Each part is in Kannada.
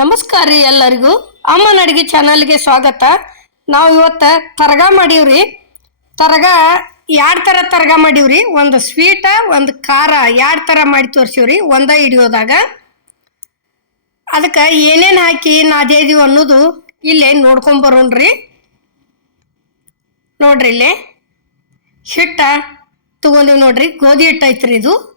ನಮಸ್ಕಾರ ರೀ ಎಲ್ಲರಿಗೂ. ಅಮ್ಮನ ಅಡಿಗೆ ಚಾನಲ್ಗೆ ಸ್ವಾಗತ. ನಾವು ಇವತ್ತು ತರಗ ಮಾಡೀವ್ರಿ. ತರಗ ಎರಡು ಥರ ತರಗ ಮಾಡೀವ್ರಿ? ಒಂದು ಸ್ವೀಟ ಒಂದು ಖಾರ ಎರಡು ಥರ ಮಾಡಿ ತೋರಿಸೀವ್ರಿ? ಒಂದ ಹಿಡಿಯೋದಾಗ. ಅದಕ್ಕೆ ಏನೇನು ಹಾಕಿ ನಾದೇದೀವಿ ಅನ್ನೋದು ಇಲ್ಲೇ ನೋಡ್ಕೊಂಬರೋಣ್ರಿ ನೋಡ್ರಿ ಇಲ್ಲೇ. ಹಿಟ್ಟ ತಗೊಂಡಿವಿ ನೋಡ್ರಿ. ಗೋಧಿ ಹಿಟ್ಟು ಐತ್ರಿ ಇದು.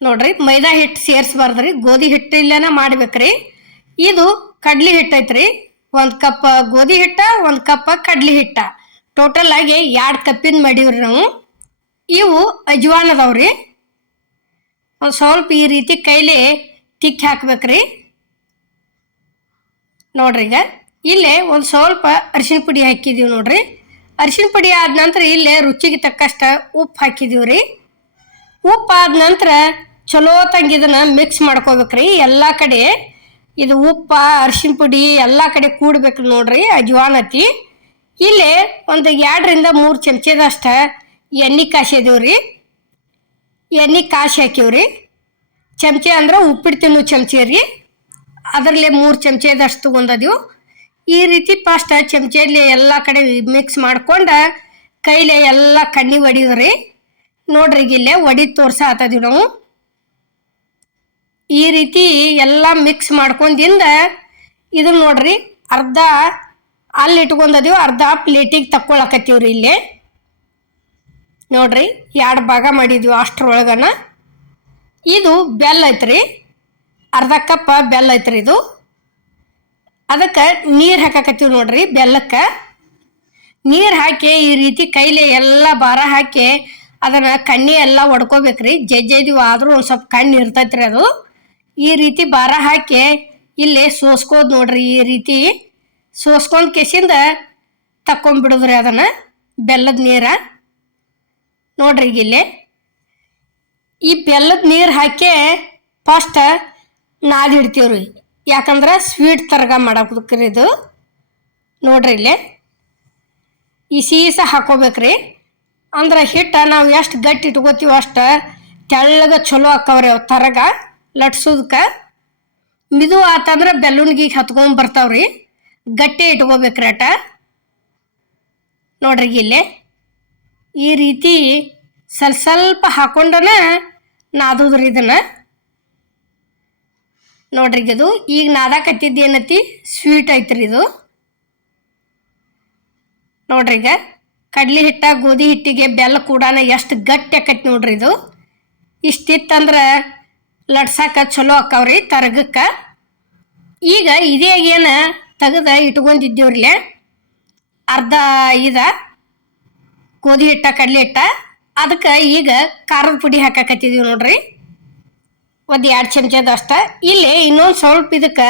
ನೋಡ್ರಿ, ಮೈದಾ ಹಿಟ್ಟು ಸೇರಿಸ್ಬಾರ್ದ್ರಿ, ಗೋಧಿ ಹಿಟ್ಟು ಇಲ್ಲೇನ ಮಾಡ್ಬೇಕ್ರಿ. ಇದು ಕಡ್ಲಿ ಹಿಟ್ಟು ಐತ್ರಿ. ಒಂದು ಕಪ್ ಗೋಧಿ ಹಿಟ್ಟ, ಒಂದು ಕಪ್ ಕಡ್ಲಿ ಹಿಟ್ಟ. ಟೋಟಲ್ ಆಗಿ ಎರಡು ಕಪ್ಪಿಂದ ಮಾಡೀವ್ರಿ ನಾವು. ಇವು ಅಜ್ವಾನ್ ಅದಾವ್ರಿ ಒಂದು ಸ್ವಲ್ಪ ಈ ರೀತಿ ಕೈಲಿ ತಿಕ್ಕಿ ಹಾಕ್ಬೇಕ್ರಿ. ನೋಡ್ರಿ ಈಗ. ಇಲ್ಲೇ ಒಂದು ಸ್ವಲ್ಪ ಅರಿಶಿನ ಪುಡಿ ಹಾಕಿದೀವಿ ನೋಡ್ರಿ. ಅರಿಶಿನ ಪುಡಿ ಆದ ನಂತರ ಇಲ್ಲೇ ರುಚಿಗೆ ತಕ್ಕಷ್ಟು ಉಪ್ಪು ಹಾಕಿದೀವಿ ರೀ ಉಪ್ಪು ಆದ ನಂತರ ಚಲೋ ತಂಗಿದನ್ನ ಮಿಕ್ಸ್ ಮಾಡ್ಕೋಬೇಕ್ರಿ. ಎಲ್ಲ ಕಡೆ ಇದು ಉಪ್ಪ, ಅರಿಶಿನ ಪುಡಿ ಎಲ್ಲ ಕಡೆ ಕೂಡ್ಬೇಕು ನೋಡ್ರಿ ಅಜ್ವಾನತಿ ಇಲ್ಲಿ ಒಂದು ಎರಡರಿಂದ ಮೂರು ಚಮಚದಷ್ಟ ಎಣ್ಣೆ ಕಾಸಿದೀವ್ರಿ ಎಣ್ಣೆ ಕಾಸಿ ಹಾಕಿವ್ರಿ. ಚಮಚೆ ಅಂದ್ರೆ ಉಪ್ಪಿಟ್ಟು ತಿನ್ನು ಚಮಚೆ ರೀ. ಅದರಲ್ಲೇ ಮೂರು ಚಮಚದಷ್ಟು ತಗೊಂಡದೀವು ಈ ರೀತಿ ಫಸ್ಟ್ ಚಮಚೆಯಲ್ಲಿ ಎಲ್ಲ ಕಡೆ ಮಿಕ್ಸ್ ಮಾಡ್ಕೊಂಡು ಕೈಲೇ ಎಲ್ಲ ಕಣ್ಣಿ ಹೊಡಿದ್ರಿ ನೋಡ್ರಿ ಇಲ್ಲೇ ಒಡಿ ತೋರ್ಸ ನಾವು. ಈ ರೀತಿ ಎಲ್ಲ ಮಿಕ್ಸ್ ಮಾಡ್ಕೊಂಡಿಂದ ಇದು ನೋಡ್ರಿ ಅರ್ಧ ಅಲ್ಲಿ ಇಟ್ಕೊಂಡದೀವಿ, ಅರ್ಧ ಪ್ಲೇಟಿಗೆ ತಕ್ಕೊಳಕತ್ತೀವ್ರಿ ಇಲ್ಲಿ. ನೋಡ್ರಿ ಎರಡು ಭಾಗ ಮಾಡಿದ್ವಿ ಅಷ್ಟ್ರೊಳಗನ. ಇದು ಬೆಲ್ಲ ಐತ್ರಿ. ಅರ್ಧ ಕಪ್ ಬೆಲ್ಲ ಐತ್ರಿ ಇದು. ಅದಕ್ಕೆ ನೀರು ಹಾಕಕತ್ತೀವಿ ನೋಡ್ರಿ ಬೆಲ್ಲಕ್ಕೆ. ನೀರು ಹಾಕಿ ಈ ರೀತಿ ಕೈಲಿ ಎಲ್ಲ ಭಾರ ಹಾಕಿ ಅದನ್ನ ಕಣ್ಣಿ ಎಲ್ಲ ಒಡ್ಕೋಬೇಕ್ರಿ. ರೀ ಆದ್ರೂ ಒಂದು ಸ್ವಲ್ಪ ಕಣ್ಣು ಇರ್ತೈತ್ರಿ ಅದು. ಈ ರೀತಿ ಬಾರ ಹಾಕಿ ಇಲ್ಲಿ ಸೋಸ್ಕೋದ್ ನೋಡ್ರಿ ಈ ರೀತಿ. ಸೋಸ್ಕೊಂಡ್ ಕೆಸಿಂದ ತಕ್ಕೊಂಡ್ಬಿಡುದ್ರಿ ಅದನ್ನ ಬೆಲ್ಲದ ನೀರ. ನೋಡ್ರಿ ಈಗ ಇಲ್ಲಿ. ಈ ಬೆಲ್ಲದ ನೀರು ಹಾಕಿ ಫಸ್ಟ್ ನಾದಿ ಇಡ್ತೀವ್ರಿ ಯಾಕಂದ್ರೆ ಸ್ವೀಟ್ ತರಗ ಮಾಡಬೇಕ್ರಿ ಇದು. ನೋಡ್ರಿ ಇಲ್ಲಿ. ಈ ಸೀಸ ಹಾಕೋಬೇಕ್ರಿ. ಅಂದ್ರೆ ಹಿಟ್ಟು ನಾವು ಎಷ್ಟು ಗಟ್ಟಿ ಇಟ್ಕೋತೀವಿ ಅಷ್ಟು ತೆಳ್ಳಗ ಚಲೋ ಆಕ್ಕವ್ರಿ ಅವು ತರಗ ಲಟ್ಸೋದಕ್ಕೆ ಮಿದು ಆತಂದ್ರೆ ಗೀಗೆ ಹತ್ಕೊಂಡ್ ಬರ್ತಾವ್ರಿ. ಗಟ್ಟಿ ಇಟ್ಕೋಬೇಕ್ರಿ ಅಟ ನೋಡ್ರಿ ಇಲ್ಲಿ. ಈ ರೀತಿ ಸ್ವಲ್ಪ ಸ್ವಲ್ಪ ಹಾಕೊಂಡನ ನಾದೋದ್ರಿ ಇದನ್ನ. ನೋಡ್ರಿ ಇದು. ಈಗ ನಾದಾಕತ್ತಿದ್ದು ಏನತಿ? ಸ್ವೀಟ್ ಐತ್ರಿ ಇದು. ನೋಡ್ರಿ ಈಗ. ಕಡ್ಲಿ ಹಿಟ್ಟ, ಗೋಧಿ ಹಿಟ್ಟಿಗೆ ಬೆಲ್ಲ ಕೂಡ ಎಷ್ಟು ಗಟ್ಟಿ ಆಕೈತಿ ನೋಡ್ರಿ ಇದು. ಇಷ್ಟಿತ್ತಂದ್ರೆ ಲಟ್ಸಾಕ ಚಲೋ ಆಕ್ಕವ್ರಿ ತರಗಕ್ಕೆ. ಈಗ ಇದೇ ಏನು ತೆಗೆದ ಇಟ್ಕೊಂಡಿದ್ದೀವ್ರಲ್ಲೇ ಅರ್ಧ ಇದ ಗೋಧಿ ಹಿಟ್ಟ, ಕಡ್ಲಿ ಹಿಟ್ಟ. ಅದಕ್ಕೆ ಈಗ ಖಾರದ ಪುಡಿ ಹಾಕಕತ್ತಿದೀವಿ ನೋಡ್ರಿ. ಒಂದು ಎರಡು ಚಮಚದಷ್ಟ. ಇಲ್ಲಿ ಇನ್ನೊಂದು ಸ್ವಲ್ಪ ಇದಕ್ಕೆ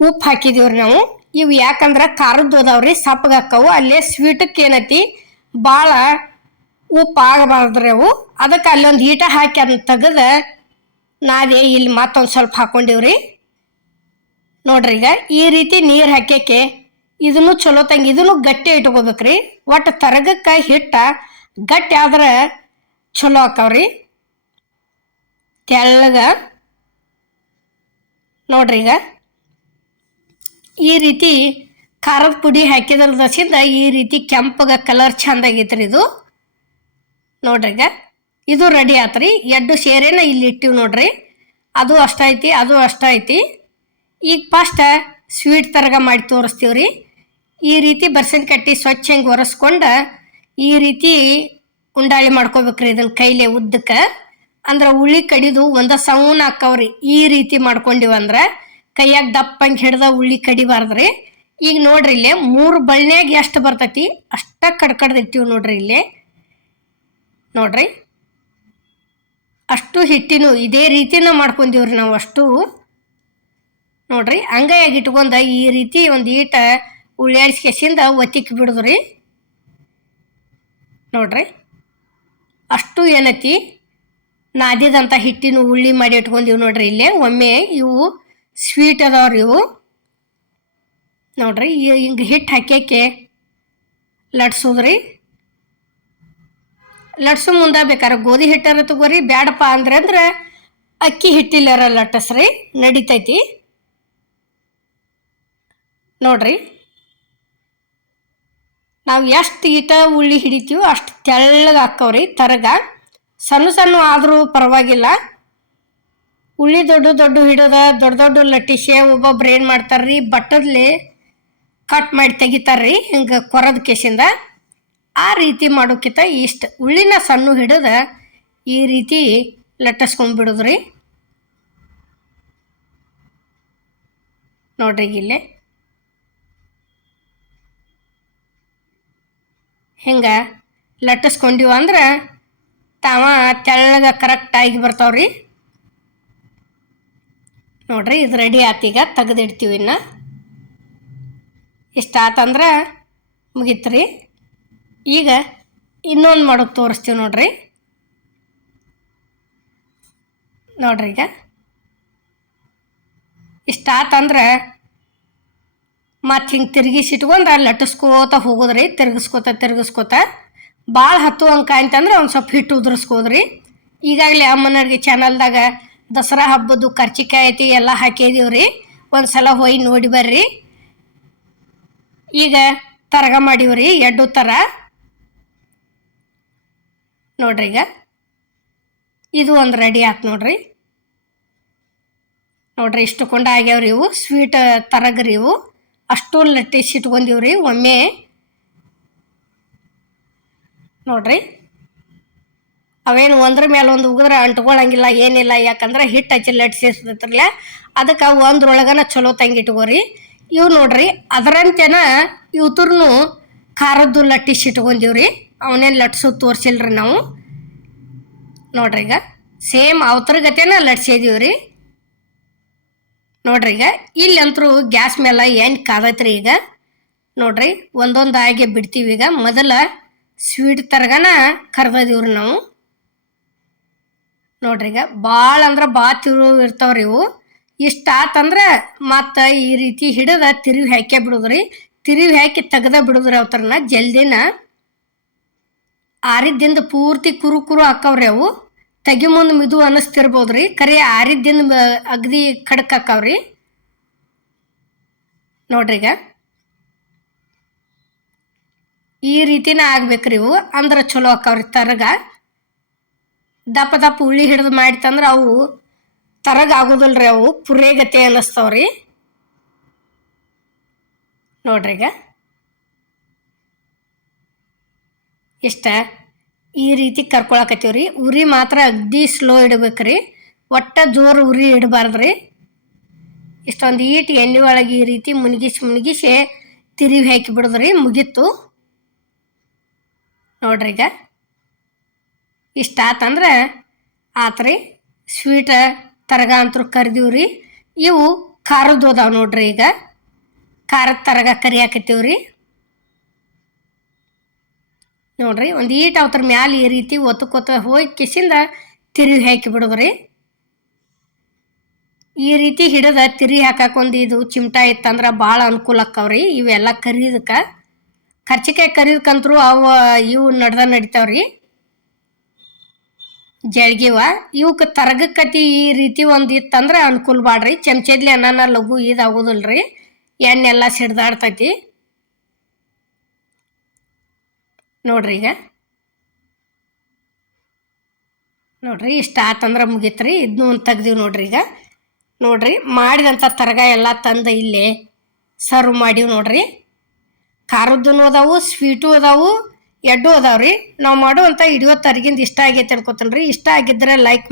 ಉಪ್ಪು ಹಾಕಿದೀವ್ರಿ ನಾವು. ಇವು ಯಾಕಂದ್ರೆ ಖಾರದ್ದು ಅದಾವ್ರಿ ಸಪ್ಪಗೆ ಹಾಕವು, ಅಲ್ಲೇ ಸ್ವೀಟಕ್ಕೆ ಏನೈತಿ ಭಾಳ ಉಪ್ಪು ಆಗಬಾರ್ದ್ರಿ ಅವು. ಅದಕ್ಕೆ ಅಲ್ಲೊಂದು ಈಟ ಹಾಕಿ ಅದನ್ನ ತೆಗೆದ ನಾವೇ ಇಲ್ಲಿ ಮತ್ತೊಂದು ಸ್ವಲ್ಪ ಹಾಕೊಂಡಿವ್ರಿ. ನೋಡ್ರಿ ಈಗ ಈ ರೀತಿ ನೀರು ಹಾಕ್ಯಕ್ಕೆ ಇದನ್ನು ಚಲೋ ತಂಗಿ, ಇದನ್ನು ಗಟ್ಟಿ ಇಟ್ಕೋಬೇಕ್ರಿ. ಒಟ್ಟು ತರಗಕ್ಕೆ ಹಿಟ್ಟ ಗಟ್ಟಿ ಆದ್ರೆ ಚಲೋ ಆಕ್ಕವ್ರಿ ತೆಳ್ಳಗ ನೋಡ್ರಿ ಈಗ ಈ ರೀತಿ ಖಾರದ ಪುಡಿ ಹಾಕಿದ್ರ ದಸಿಂದ ಈ ರೀತಿ ಕೆಂಪಗ ಕಲರ್ ಚಂದ ಆಗೈತ್ರಿ ಇದು ನೋಡ್ರಿಗ ಇದು ರೆಡಿ ಆತ್ರಿ. ಎಡ್ಡು ಸೇರೇನ ಇಲ್ಲಿ ಇಟ್ಟಿವಿ ನೋಡ್ರಿ. ಅದು ಅಷ್ಟೈತಿ ಅದು ಅಷ್ಟೈತಿ ಈಗ ಫಸ್ಟ್ ಸ್ವೀಟ್ ತರಗ ಮಾಡಿ ತೋರಿಸ್ತೀವ್ರಿ. ಈ ರೀತಿ ಬರ್ಸನ್ ಕಟ್ಟಿ ಸ್ವಚ್ಛ ಹಿಂಗೆ ಒರೆಸ್ಕೊಂಡು ಈ ರೀತಿ ಉಂಡಾಳಿ ಮಾಡ್ಕೋಬೇಕ್ರಿ ಇದನ್ನ ಕೈಲೇ ಉದ್ದಕ್ಕೆ. ಅಂದ್ರೆ ಉಳ್ಳಿ ಕಡಿದು ಒಂದ ಸೌನ್ ಹಾಕವ್ರಿ. ಈ ರೀತಿ ಮಾಡ್ಕೊಂಡಿವಂದ್ರೆ ಕೈಯಾಗ ದಪ್ಪಂಗೆ ಹಿಡ್ದ ಉಳ್ಳಿ ಕಡಿಬಾರ್ದ್ರಿ. ಈಗ ನೋಡ್ರಿ ಇಲ್ಲೇ ಮೂರು ಬಳ್ಳಿಯಾಗ ಎಷ್ಟು ಬರ್ತೈತಿ? ಅಷ್ಟ ಕಡ್ಕಡ್ದಿಟ್ಟಿವಿ ನೋಡ್ರಿ ಇಲ್ಲೇ. ನೋಡ್ರಿ. ಅಷ್ಟು ಹಿಟ್ಟಿನೂ ಇದೇ ರೀತಿನ ಮಾಡ್ಕೊಂತೀವ್ರಿ ನಾವು ಅಷ್ಟು. ನೋಡ್ರಿ, ಅಂಗೈಯಾಗಿ ಇಟ್ಕೊಂಡ ಈ ರೀತಿ ಒಂದು ಈಟ ಉಳ್ಳಾಡ್ಸ್ಕೆಸಿಂದ ಒತ್ತಿಕ್ ಬಿಡುದ್ರಿ. ನೋಡ್ರಿ. ಅಷ್ಟು ಏನೈತಿ? ನಾದಿದಂಥ ಹಿಟ್ಟಿನ ಉಳ್ಳಿ ಮಾಡಿ ಇಟ್ಕೊಂಡಿವಿ ನೋಡ್ರಿ ಇಲ್ಲೇ. ಒಮ್ಮೆ ಇವು ಸ್ವೀಟ್ ಅದಾವ್ರಿ ಇವು. ನೋಡ್ರಿ ಹಿಂಗೆ ಹಿಟ್ಟು ಹಾಕ್ಯಾಕೆ ಲಟ್ಸೋದ್ರಿ. ಲಟ್ಸು ಮುಂದೆ ಬೇಕಾದ್ರೆ ಗೋಧಿ ಹಿಟ್ಟರ ತಗೋರಿ, ಬ್ಯಾಡಪ್ಪ ಅಂದ್ರೆ ಅಂದ್ರೆ ಅಕ್ಕಿ ಹಿಟ್ಟಿಲ್ಲರ ಲಟ್ಟಸ್ರಿ, ನಡಿತೈತಿ. ನೋಡ್ರಿ, ನಾವು ಎಷ್ಟು ಈಟ ಉಳ್ಳಿ ಹಿಡಿತೀವೋ ಅಷ್ಟು ತೆಳ್ಳಗೆ ಹಾಕವ್ರಿ, ತರಗ. ಸಣ್ಣ ಸಣ್ಣ ಆದರೂ ಪರವಾಗಿಲ್ಲ. ಉಳ್ಳಿ ದೊಡ್ಡ ದೊಡ್ಡ ಹಿಡದ ದೊಡ್ಡ ದೊಡ್ಡ ಲಟ್ಟಿಸಿ ಒಬ್ಬೊಬ್ರು ಏನು ಮಾಡ್ತಾರ್ರಿ? ಬಟ್ಟದ್ಲಿ ಕಟ್ ಮಾಡಿ ತೆಗಿತಾರ್ರಿ, ಹಿಂಗೆ ಕೊರದ ಕೇಸಿಂದ. ಆ ರೀತಿ ಮಾಡೋಕ್ಕಿಂತ ಇಷ್ಟು. ಉಳ್ಳಿನ ಸಣ್ಣ ಹಿಡಿದ ಈ ರೀತಿ ಲಟ್ಟಿಸ್ಕೊಂಡ್ಬಿಡೋದ್ರಿ ನೋಡ್ರಿ ಇಲ್ಲಿ. ಹಿಂಗೆ ಲಟ್ಟಿಸ್ಕೊಂಡಿವ ಅಂದ್ರೆ ತಾವ ತೆಳ್ಳಗೆ ಕರೆಕ್ಟಾಗಿ ಬರ್ತಾವ್ರಿ. ನೋಡ್ರಿ, ಇದು ರೆಡಿ ಆತೀಗ ತೆಗೆದಿಡ್ತೀವಿ ಇನ್ನು. ಇಷ್ಟ ಆತಂದ್ರೆ ರೀ ಈಗ ಇನ್ನೊಂದು ಮಾಡೋದು ತೋರಿಸ್ತೀವಿ ನೋಡ್ರಿ. ನೋಡ್ರಿ ಈಗ. ಇಷ್ಟ ಆತಂದ್ರೆ ಮತ್ತು ಹಿಂಗೆ ತಿರುಗಿಸಿಟ್ಕೊಂಡು ಅಲ್ಲಿ ಲಟ್ಟಿಸ್ಕೋತ ಹೋಗೋದ್ರಿ, ತಿರ್ಗಿಸ್ಕೋತ ತಿರ್ಗಿಸ್ಕೋತ. ಭಾಳ ಹತ್ತು ಅಂಕ ಅಂತಂದ್ರೆ ಒಂದು ಸ್ವಲ್ಪ ಹಿಟ್ಟು ಉದುರಿಸ್ಕೋದ್ರಿ. ಈಗಾಗಲೇ ಅಮ್ಮನವ್ರಿಗೆ ಚಾನಲ್ದಾಗ ದಸರಾ ಹಬ್ಬದ್ದು ಕರ್ಚಿಕಾಯಿ ಐತಿ, ಎಲ್ಲ ಹಾಕಿದೀವಿ ರೀ ಒಂದು ಸಲ ಹೋಗಿ ನೋಡಿ ಬರ್ರಿ. ಈಗ ತರಗ ಮಾಡೀವ್ರಿ, ಎಡ್ಡು ತರ. ನೋಡ್ರಿ ಈಗ. ಇದು ಒಂದು ರೆಡಿ ಆಯ್ತು ನೋಡ್ರಿ. ನೋಡ್ರಿ ಇಷ್ಟು ಕೊಂಡ ಆಗ್ಯಾವ್ರಿ ಇವು, ಸ್ವೀಟ್ ತರಗ್ರಿ ಇವು. ಅಷ್ಟು ಲಟ್ಟಿಸಿ ಇಟ್ಕೊಂಡಿವ್ರಿ ಒಮ್ಮೆ. ನೋಡ್ರಿ. ಅವೇನು ಒಂದ್ರ ಮೇಲೆ ಒಂದು ಉಗಿದ್ರೆ ಅಂಟ್ಕೊಳಂಗಿಲ್ಲ, ಏನಿಲ್ಲ, ಯಾಕಂದ್ರೆ ಹಿಟ್ಟು ಹಚ್ಚಿ ಲಟ್ಸಿರ್ತೈತ್ರಲ್ಲ ಅದಕ್ಕೆ ಒಂದ್ರೊಳಗನ ಚಲೋ ತಂಗಿ ಇಟ್ಕೋರಿ. ಇವು ನೋಡ್ರಿ, ಅದರಂತೆನ ಇವತ್ತರ್ನು ಖಾರದ್ದು ಲಟ್ಟಿಸಿ ಇಟ್ಕೊಂಡಿವ್ರಿ. ಅವನೇನು ಲಟ್ಸು ತೋರಿಸಿಲ್ರಿ ನಾವು. ನೋಡ್ರಿ ಈಗ, ಸೇಮ್ ಅವತರ ಗತೆನ ಲಟ್ಸಿದೀವ್ರಿ ನೋಡ್ರಿ ಈಗ, ಇಲ್ಲಂತರೂ ಗ್ಯಾಸ್ ಮೇಲೆ ಏನು ಕಾದೈತ್ರಿ ಈಗ. ನೋಡ್ರಿ, ಒಂದೊಂದಾಗಿ ಬಿಡ್ತೀವಿ ಈಗ. ಮೊದಲ ಸ್ವೀಟ್ ತರಗನ ಕರ್ದದೀವ್ರಿ ನಾವು. ನೋಡ್ರಿ ಈಗ ಭಾಳ ಅಂದ್ರೆ ಭಾಳ ತಿರು ಇರ್ತಾವ್ರಿ ಇವು. ಇಷ್ಟ ಆತಂದ್ರೆ ಮತ್ತು ಈ ರೀತಿ ಹಿಡಿದ ತಿರುವಿ ಹಾಕೇ ಬಿಡುದ್ರಿ. ತಿರುವಿ ಹಾಕಿ ತೆಗ್ದ ಬಿಡುದ್ರಿ ಅವತರನ ಜಲ್ದಿನ. ಆರಿದ್ದಿಂದ ಪೂರ್ತಿ ಕುರು ಕುರು ಹಾಕವ್ರಿ ಅವು. ತೆಗಿ ಮುಂದೆ ಮಿದು ಅನ್ನಿಸ್ತಿರ್ಬೋದ್ರಿ ಕರೆ ಆರಿದ್ದಿಂದ ಅಗದಿ ಖಡಕ್ ಹಾಕವ್ರಿ. ನೋಡ್ರಿ ಈಗ. ಈ ರೀತಿನ ಆಗ್ಬೇಕ್ರಿ ಇವು. ಅಂದ್ರೆ ಚಲೋ ಹಾಕವ್ರಿ ತರಗ. ದಪ್ಪ ದಪ್ಪ ಉಳ್ಳಿ ಹಿಡಿದು ಮಾಡಿತಂದ್ರೆ ಅವು ತರಗ ಆಗೋದಿಲ್ರಿ ಅವು. ಪುರೇಗತೆ ಅನ್ನಿಸ್ತಾವ್ರಿ ನೋಡ್ರಿ ಈಗ. ಇಷ್ಟ. ಈ ರೀತಿ ಕರ್ಕೊಳಕತ್ತೀವ್ರಿ. ಉರಿ ಮಾತ್ರ ಅಗ್ದಿ ಸ್ಲೋ ಇಡ್ಬೇಕ್ರಿ. ಒಟ್ಟ ಜೋರು ಉರಿ ಇಡಬಾರ್ದ್ರಿ. ಇಷ್ಟೊಂದು ಈಟ್ ಎಣ್ಣೆ ಒಳಗೆ ಈ ರೀತಿ ಮುನಿಗಿಸಿ ಮುನಿಗಿಸಿ ತಿರುವಿ ಹಾಕಿ ಬಿಡದ್ರಿ ಮುಗೀತು. ನೋಡ್ರಿ ಈಗ. ಇಷ್ಟ ಆತಂದ್ರೆ ಆತ್ರಿ ಸ್ವೀಟ, ತರಗ ಅಂತೂ ರೀ ಇವು ಖಾರದ್ದು ಅದಾವೆ ನೋಡ್ರಿ ಈಗ. ಖಾರದ ತರಗ ಕರಿಯಾಕತ್ತೀವ್ರಿ. ನೋಡ್ರಿ, ಒಂದು ಈಟ್ ಅವ್ರ ಮ್ಯಾಲೆ ಈ ರೀತಿ ಒತ್ತುಕೊತ ಹೋಗಿ ಕಿಸಿಂದ ತಿರುವಿ ಹಾಕಿ ಬಿಡೋದ್ರಿ. ಈ ರೀತಿ ಹಿಡಿದ ತಿರಿ ಹಾಕಕ್ಕೆ ಒಂದು ಇದು ಚಿಮಟ ಇತ್ತಂದ್ರೆ ಭಾಳ ಅನುಕೂಲ ಆಕ್ಕವ್ರಿ ಇವೆಲ್ಲ ಕರಿದಕ್ಕೆ ಖರ್ಚಿಕಾಯಿ ಕರಿದಕ್ಕಂತ್ರು ಅವು ಇವು ನಡ್ದ ನಡಿತಾವ್ರಿ. ಜಳ್ಗಿವ ಇವಕ್ಕೆ ತರಗಕತಿ ಈ ರೀತಿ ಒಂದು ಇತ್ತಂದ್ರೆ ಅನುಕೂಲ ಬಾಡ್ರಿ. ಚಮಚದ್ಲಿ ಅನ್ನ ಲಘು ಇದಾಗೋದಿಲ್ರಿ ಎಣ್ಣೆ ಎಲ್ಲ ಸಿಡ್ದಾಡ್ತೈತಿ. ನೋಡ್ರಿ ಈಗ. ನೋಡ್ರಿ ಇಷ್ಟ ಆತಂದ್ರೆ ಮುಗೀತ್ರಿ. ಇದನ್ನೂ ಒಂದು ತೆಗ್ದೀವಿ ನೋಡ್ರಿ ಈಗ. ನೋಡ್ರಿ ಮಾಡಿದಂಥ ತರಗ ಎಲ್ಲ ತಂದು ಇಲ್ಲೇ ಸರ್ವ್ ಮಾಡೀವಿ ನೋಡ್ರಿ. ಖಾರದ್ದು ಅದಾವು, ಸ್ವೀಟು ಅದಾವು. ಎಡ್ಡು ಅದಾವ್ರಿ. ನಾವು ಮಾಡುವಂಥ ಹಿಡಿಯೋ ತರಗಿಂದ ಇಷ್ಟ ಆಗೈತೆ ಅನ್ಕೋತೀನಿ ರೀ ಇಷ್ಟ ಆಗಿದ್ರೆ ಲೈಕ್